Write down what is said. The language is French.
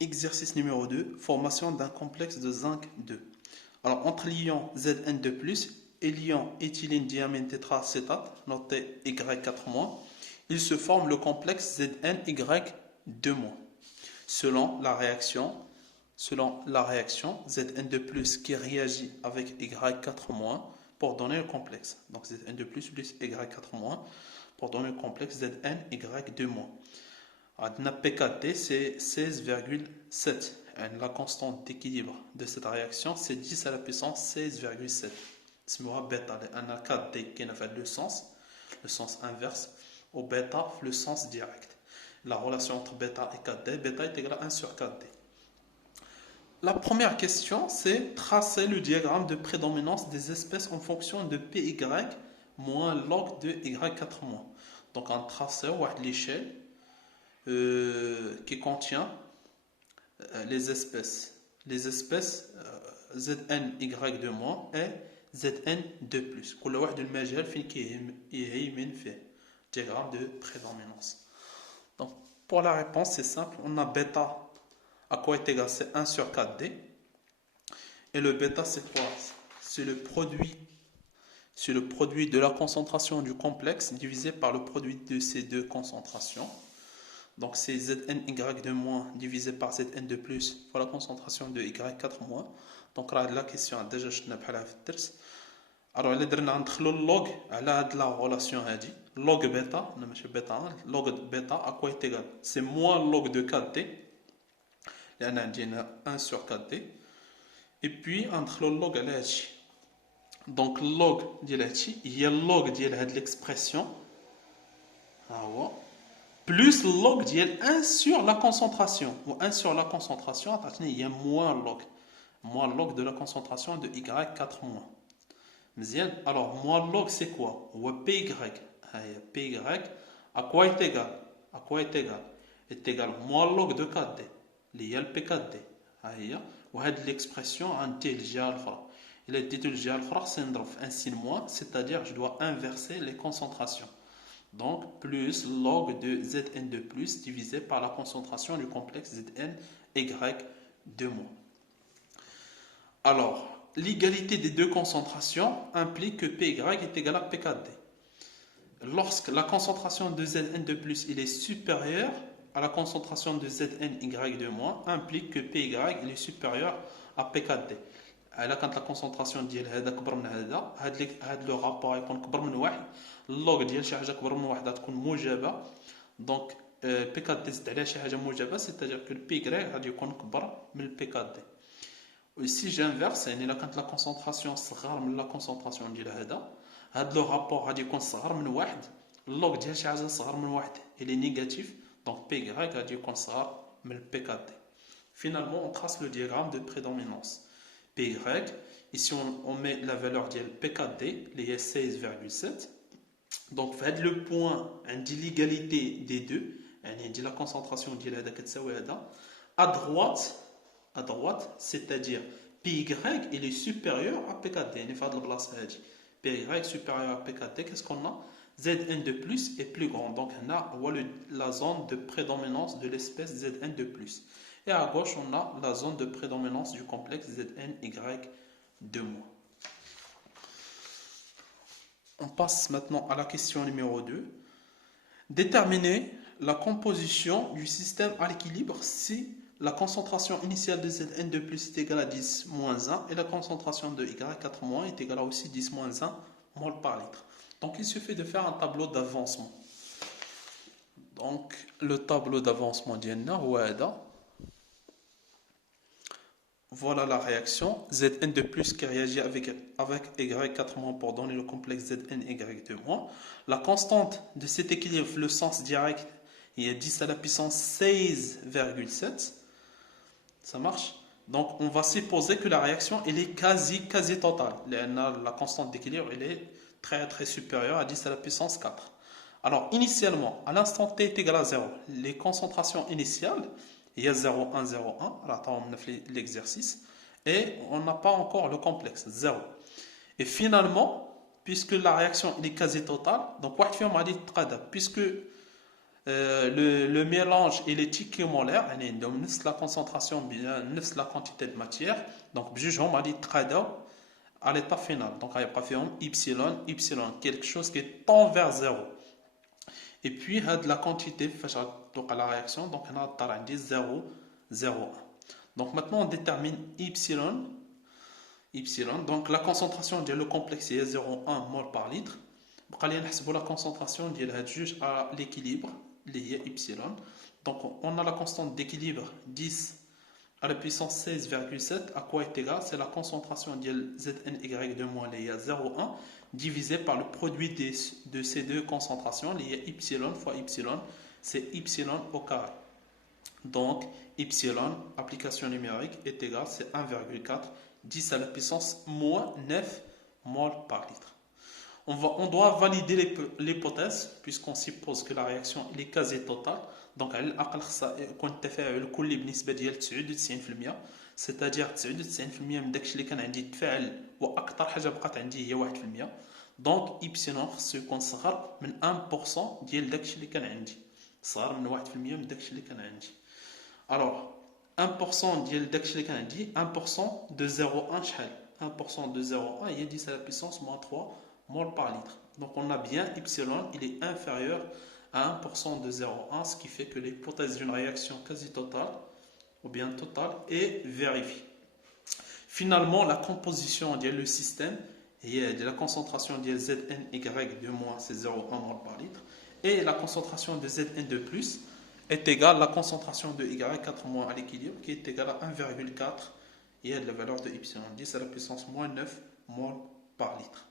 Exercice numéro 2, formation d'un complexe de zinc 2. Alors, entre l'ion Zn2+, et l'ion éthylène diamine tétraacétate, noté Y4-, il se forme le complexe ZnY2-. Selon la réaction, Zn2+, qui réagit avec Y4- pour donner le complexe. Donc Zn2+, plus Y4- pour donner le complexe ZnY2-. Notre pKt c'est 16,7. La constante d'équilibre de cette réaction c'est 10 à la puissance 16,7. C'est bêta. On a 4D qui fait le sens inverse, au bêta le sens direct. La relation entre bêta et 4D, bêta est égal à 1 sur 4D. La première question, c'est tracer le diagramme de prédominance des espèces en fonction de PY moins log de Y4-. Donc on trace l'échelle qui contient les espèces ZnY2- et Zn2+. كل واحد المجال فين يهيمن فيه diagramme de prédominance. Donc pour la réponse c'est simple, on a bêta à quoi est égal, c'est 1 sur 4D, et le bêta c'est quoi? C'est le produit de la concentration du complexe divisé par le produit de ces deux concentrations. Donc c'est Zny2- divisé par Zn2+, pour la concentration de Y4-. Donc là la question déjà je n'ai pas la vitesse. Alors il est le log à la relation log bêta, non mais bêta, log bêta à quoi est égal? C'est moins log de 4D. Il y en a 1 sur 4D. Et puis entre le log et la donc log de la il y a log de l'expression plus log ديال 1 sur la concentration, ou 1 sur la concentration, il y a moins log de la concentration de Y4-. Alors moins log c'est quoi? Ou PY. PY à quoi est égal? Est égal moins log de 4D. Il y a le P4D. Ou l'expression en تلجة الأخرى. Il est dit تلجة الأخرى c'est un signe moins, c'est-à-dire je dois inverser les concentrations. Donc, plus log de Zn2+, divisé par la concentration du complexe Zny2-. Alors, l'égalité des deux concentrations implique que Py est égal à P4D. Lorsque la concentration de Zn2+, il est supérieure à la concentration de Zny2-, implique que Py est supérieur à P4D. Alors quand la concentration ديال هذا كبر من هذا هاد لو رابور يكون كبر من واحد اللوغ ديال شي حاجه كبر من واحد تكون موجبه دونك بي 4 دي زد على شي حاجه موجبه سيتاجير كو بي غري غادي يكون كبر من البي 4 دي وسي جانفيرس يعني الا كانت لا كونسونطراسيون صغار من لا كونسونطراسيون ديال هاد لو رابور غادي يكون صغر من واحد اللوغ ديال شي حاجه صغر من واحد الي نيجاتيف دونك بي غري غادي يكون صغر من البي 4 دي. Finalement on trace le diagramme de prédominance PY. Ici, on met la valeur de P4D, les 16,7. Donc, faites le point d'illégalité des deux, de la concentration de la à droite, c'est-à-dire PY, il est supérieur à P4D. PY supérieur à P4D, qu'est-ce qu'on a? Zn2+ est plus grand. Donc, on a la zone de prédominance de l'espèce Zn2+. Et à gauche, on a la zone de prédominance du complexe Zny2-. On passe maintenant à la question numéro 2. Déterminer la composition du système à l'équilibre si la concentration initiale de Zn2+ est égale à 10-1 et la concentration de Y4- est égale à aussi 10-1 mol par litre. Donc il suffit de faire un tableau d'avancement. Donc le tableau d'avancement d'Yenna ou Ada. Voilà la réaction. Zn2+ qui réagit avec Y4- pour donner le complexe Zny2-. La constante de cet équilibre, le sens direct, il est 10 à la puissance 16,7. Ça marche? Donc on va supposer que la réaction elle est quasi totale. La constante d'équilibre elle est très supérieure à 10 à la puissance 4. Alors initialement, à l'instant t est égal à 0, les concentrations initiales, il y a 0, 1, 0, 1, là on a fait l'exercice, et on n'a pas encore le complexe, 0. Et finalement, puisque la réaction est quasi totale, donc puisque le mélange il est équimolaire, يعني عندهم نفس la concentration bien نفس la quantité de matière, donc بجوجهم غادي يتقاداو à l'état final. Donc غيبقى فيهم y quelque chose qui tend vers 0. Et puis la quantité فاش غتوقع la réaction, donc هنا غتطلع عندي 0 0 1. Donc maintenant on détermine y. Donc la concentration ديال le complexe est 0,1 mol par litre. بقى لينا نحسبوا la concentration ديال هاد جوج à l'équilibre اللي هي y. Donc on a la constante d'équilibre 10 à la puissance 16,7. À quoi est égal? C'est la concentration de ZnY de moins les 0,1 divisé par le produit de ces deux concentrations, les y fois y, c'est y au carré. Donc y, application numérique, est égal, c'est 1,4, 10 à la puissance moins 9 mol par litre. On doit valider l'hypothèse puisqu'on suppose que la réaction est quasi totale. Donc على الأقل خصها يكون التفاعل الكلي بنسبة ديال 99%، c'est-à-dire 99% من داكشي اللي كان عندي تفاعل وأكثر حاجة بقات عندي هي 1%. دونك إبسيلون خصو يكون صغر من 1% ديال داكشي اللي كان عندي، صغر من 1% من داكشي اللي كان عندي. Alors 1% ديال داكشي اللي كان عندي، 1% de 0,1 شحال؟ 1% de 0,1 هي 10 à la puissance moins 3 mol par litre. Donc on a bien epsilon, il est inférieur à 1% de 0,1, ce qui fait que l'hypothèse d'une réaction quasi totale ou bien totale est vérifiée. Finalement, la composition du système et de la concentration de ZnY de moins, c'est 0,1 mol par litre, et la concentration de Zn de plus est égale à la concentration de Y4 moins à l'équilibre, qui est égale à 1,4 et de la valeur de y, 10 à la puissance moins 9 mol par litre.